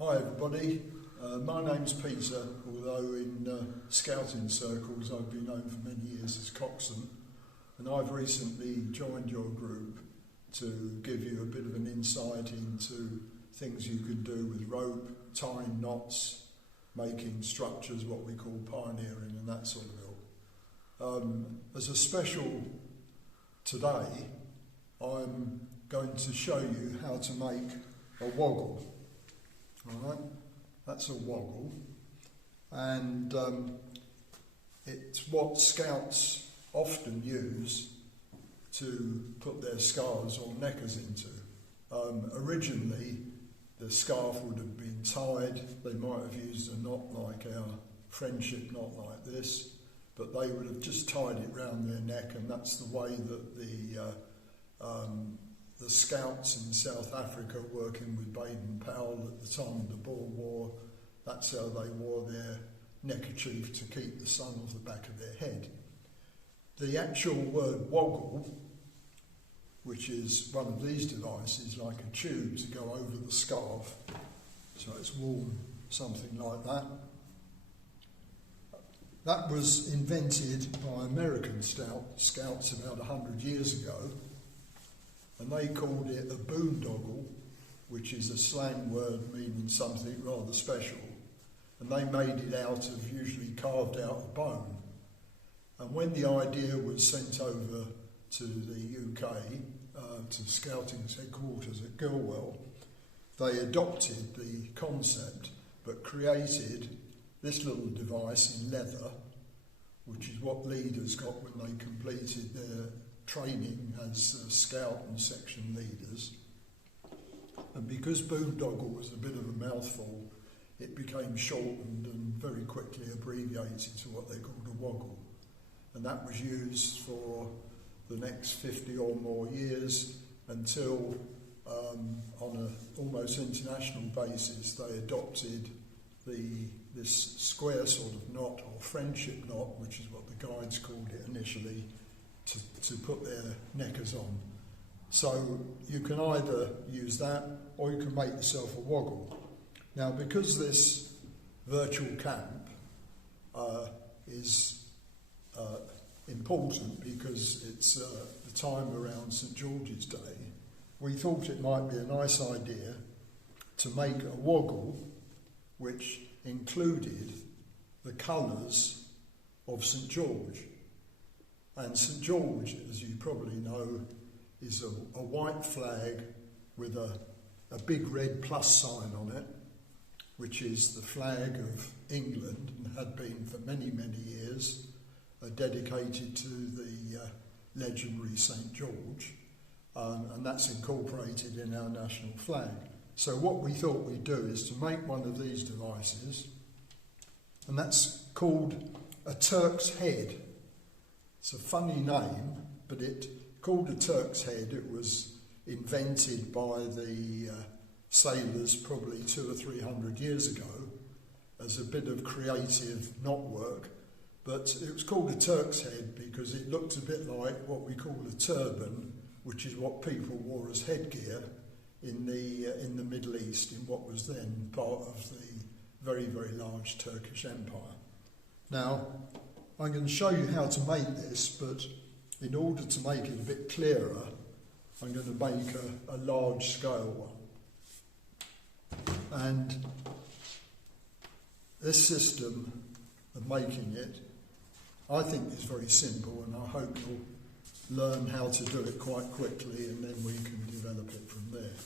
Hi everybody, my name's Peter, although in scouting circles I've been known for many years as Coxswain, and I've recently joined your group to give you a bit of an insight into things you can do with rope, tying knots, making structures, what we call pioneering and that sort of ilk. As a special today, I'm going to show you how to make a woggle. Alright, that's a woggle, and it's what scouts often use to put their scarves or neckers into. Originally, the scarf would have been tied. They might have used a knot like our friendship knot like this, but they would have just tied it round their neck, and that's the way that the scouts in South Africa working with Baden-Powell at the time of the Boer War, that's how they wore their neckerchief to keep the sun off the back of their head. The actual word woggle, which is one of these devices, like a tube to go over the scarf, so it's worn something like that. That was invented by American scouts about 100 years ago, and they called it a boondoggle, which is a slang word meaning something rather special, and they made it out of usually carved out of bone. And when the idea was sent over to the UK, to Scouting headquarters at Gilwell, they adopted the concept but created this little device in leather, which is what leaders got when they completed their training as scout and section leaders. And because boondoggle was a bit of a mouthful, it became shortened and very quickly abbreviated to what they called a woggle. And that was used for the next 50 or more years until, on an almost international basis, they adopted this square sort of knot, or friendship knot, which is what the guides called it initially, to put their neckers on. So you can either use that or you can make yourself a woggle. Now, because this virtual camp is important because it's the time around St George's Day, we thought it might be a nice idea to make a woggle which included the colours of St George. And St George, as you probably know, is a white flag with a big red plus sign on it, which is the flag of England and had been for many, many years, dedicated to the legendary St George, and that's incorporated in our national flag. So what we thought we'd do is to make one of these devices, and that's called a Turk's head. It's a funny name, but called a Turk's head. It was invented by the sailors probably 200 or 300 years ago as a bit of creative knot work, but it was called a Turk's head because it looked a bit like what we call a turban, which is what people wore as headgear in the Middle East, in what was then part of the very, very large Turkish Empire. Now, I'm going to show you how to make this, but in order to make it a bit clearer, I'm going to make a large scale one. And this system of making it, I think, is very simple, and I hope you'll learn how to do it quite quickly, and then we can develop it from there.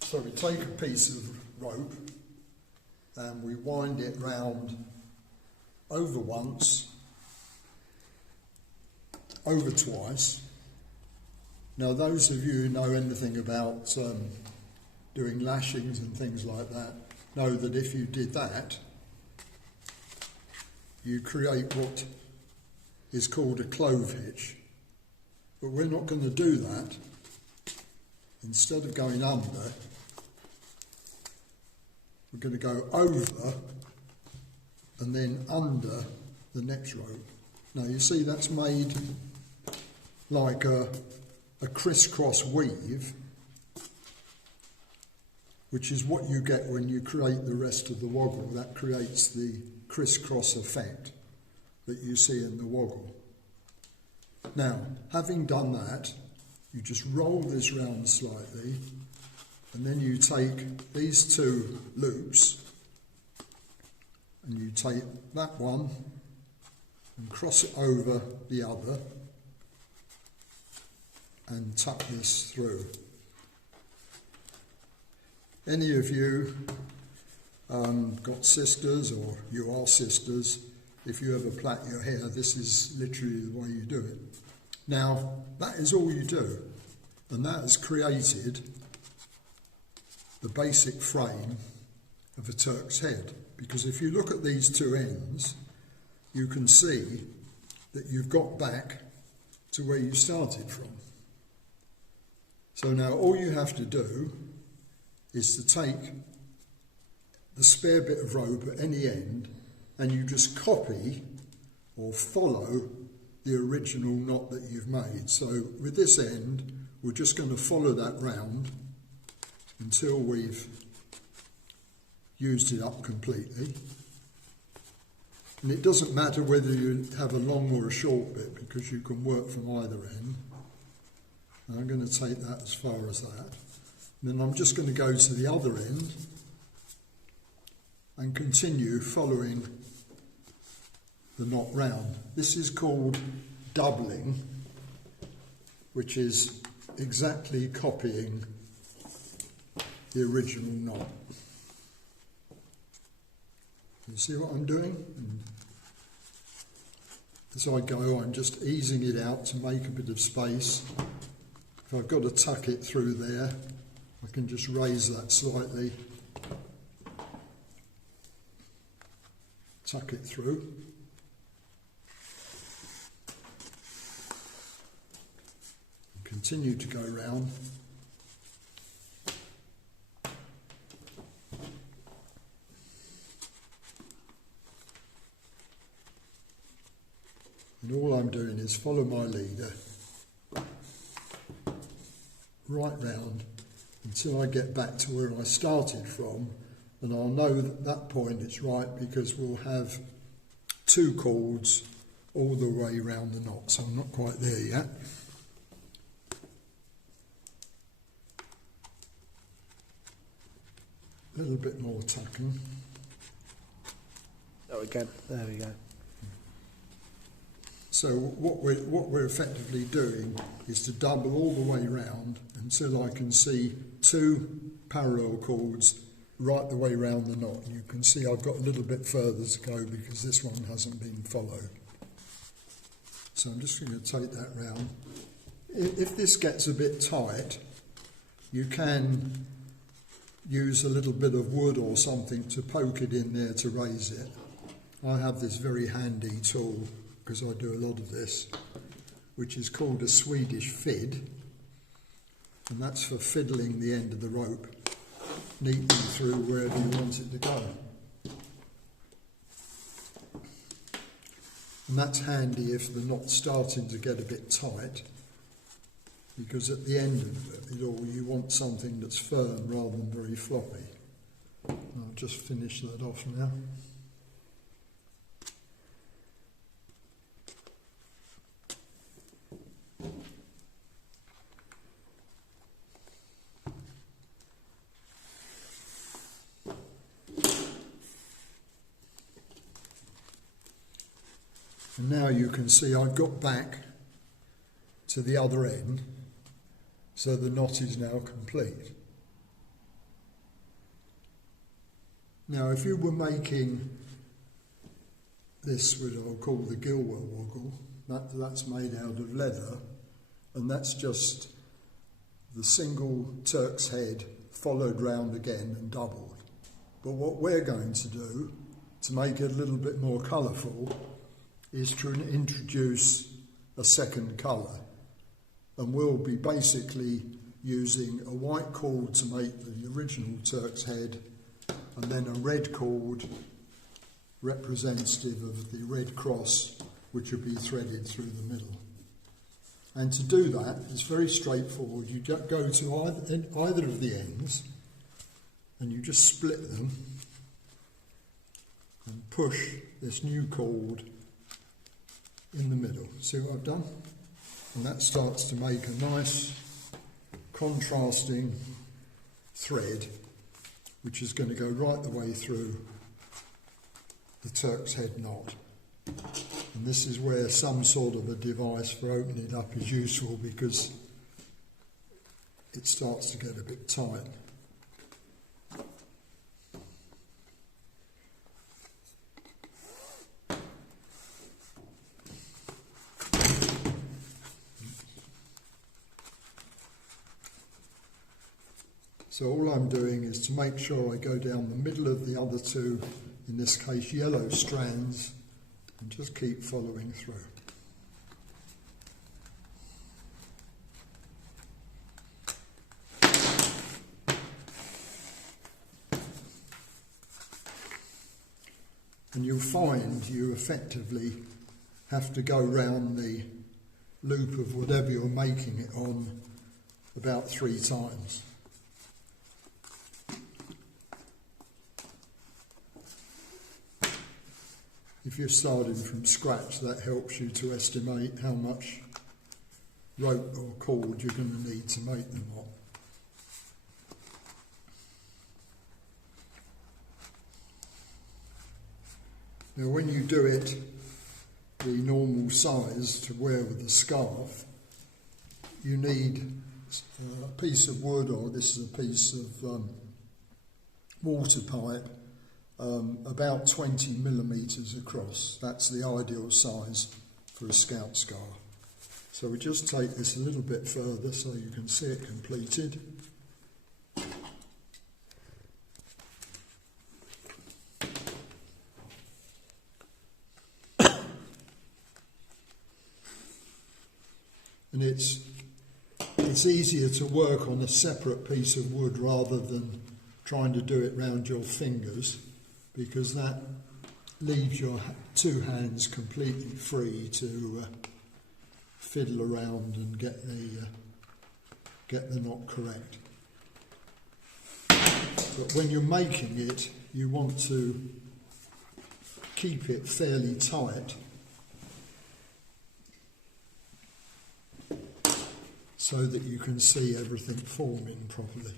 So we take a piece of rope and we wind it round over once, over twice. Now, those of you who know anything about doing lashings and things like that know that if you did that, you create what is called a clove hitch. But we're not going to do that. Instead of going under, we're going to go over and then under the next rope. Now you see that's made like a crisscross weave, which is what you get when you create the rest of the woggle. That creates the crisscross effect that you see in the woggle. Now, having done that, you just roll this round slightly, and then you take these two loops, and you take that one and cross it over the other and tuck this through. Any of you got sisters, or you are sisters, if you ever plait your hair, this is literally the way you do it. Now, that is all you do, and that has created the basic frame of a Turk's head. Because if you look at these two ends, you can see that you've got back to where you started from. So now all you have to do is to take the spare bit of rope at any end, and you just copy or follow the original knot that you've made. So with this end, we're just going to follow that round until we've used it up completely. And it doesn't matter whether you have a long or a short bit, because you can work from either end. And I'm going to take that as far as that. And then I'm just going to go to the other end and continue following the knot round. This is called doubling, which is exactly copying the original knot. You see what I'm doing? And as I go, I'm just easing it out to make a bit of space. If I've got to tuck it through there, I can just raise that slightly, tuck it through. Continue to go round. And all I'm doing is follow my leader right round until I get back to where I started from, and I'll know that at that point it's right, because we'll have two cords all the way round the knot. So I'm not quite there yet. A little bit more tucking. Oh, again, there we go. So what we're effectively doing is to double all the way round until I can see two parallel cords right the way round the knot. You can see I've got a little bit further to go because this one hasn't been followed. So I'm just going to take that round. If this gets a bit tight, you can use a little bit of wood or something to poke it in there to raise it. I have this very handy tool, because I do a lot of this, which is called a Swedish fid, and that's for fiddling the end of the rope neatly through wherever you want it to go. And that's handy if the knot's starting to get a bit tight, because at the end of it all you want something that's firm rather than very floppy. I'll just finish that off now. And now you can see I've got back to the other end, so the knot is now complete. Now if you were making this, what I'll call the Gilwell woggle, that's made out of leather, and that's just the single Turk's head followed round again and doubled. But what we're going to do to make it a little bit more colourful is to introduce a second colour, and we'll be basically using a white cord to make the original Turk's head, and then a red cord representative of the red cross, which will be threaded through the middle. And to do that, it's very straightforward. You go to either of the ends, and you just split them and push this new cord in the middle. See what I've done? And that starts to make a nice contrasting thread, which is going to go right the way through the Turk's head knot. And this is where some sort of a device for opening it up is useful, because it starts to get a bit tight. So all I'm doing is to make sure I go down the middle of the other two, in this case yellow strands, and just keep following through. And you'll find you effectively have to go round the loop of whatever you're making it on about 3 times. If you're starting from scratch, that helps you to estimate how much rope or cord you're going to need to make the knot. Now when you do it the normal size to wear with a scarf, you need a piece of wood, or this is a piece of water pipe, about 20 millimetres across. That's the ideal size for a scout scarf. So we just take this a little bit further so you can see it completed. And it's easier to work on a separate piece of wood rather than trying to do it round your fingers, because that leaves your 2 hands completely free to fiddle around and get the knot correct. But when you're making it, you want to keep it fairly tight so that you can see everything forming properly.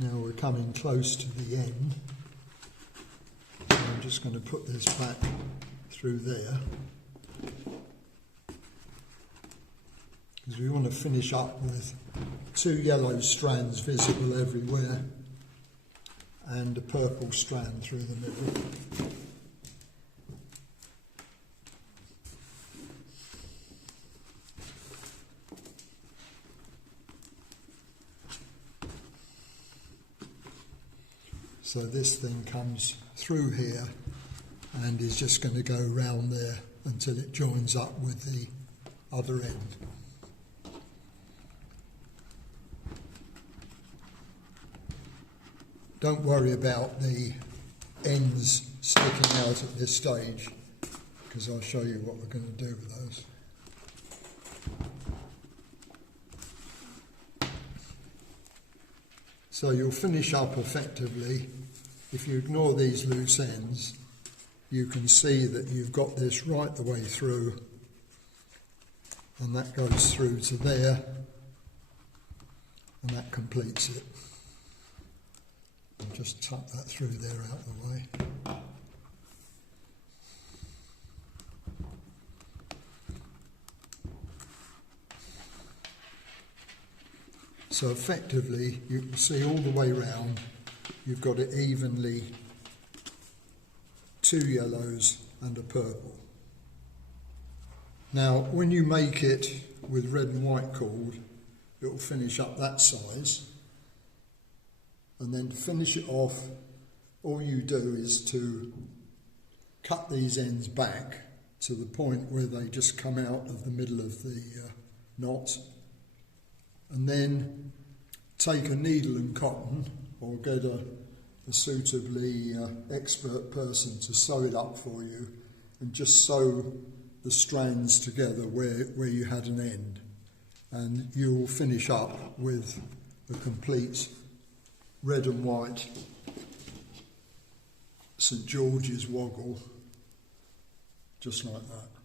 Now we're coming close to the end. So I'm just going to put this back through there, because we want to finish up with 2 yellow strands visible everywhere and a purple strand through the middle. So this thing comes through here and is just going to go round there until it joins up with the other end. Don't worry about the ends sticking out at this stage, because I'll show you what we're going to do with those. So you'll finish up effectively. If you ignore these loose ends, you can see that you've got this right the way through, and that goes through to there, and that completes it. I'll just tuck that through there out of the way. So effectively, you can see all the way round, you've got it evenly 2 yellows and a purple. Now, when you make it with red and white cord, it will finish up that size. And then to finish it off, all you do is to cut these ends back to the point where they just come out of the middle of the knot. And then take a needle and cotton or get a suitably expert person to sew it up for you, and just sew the strands together where you had an end, and you'll finish up with a complete red and white St George's Woggle, just like that.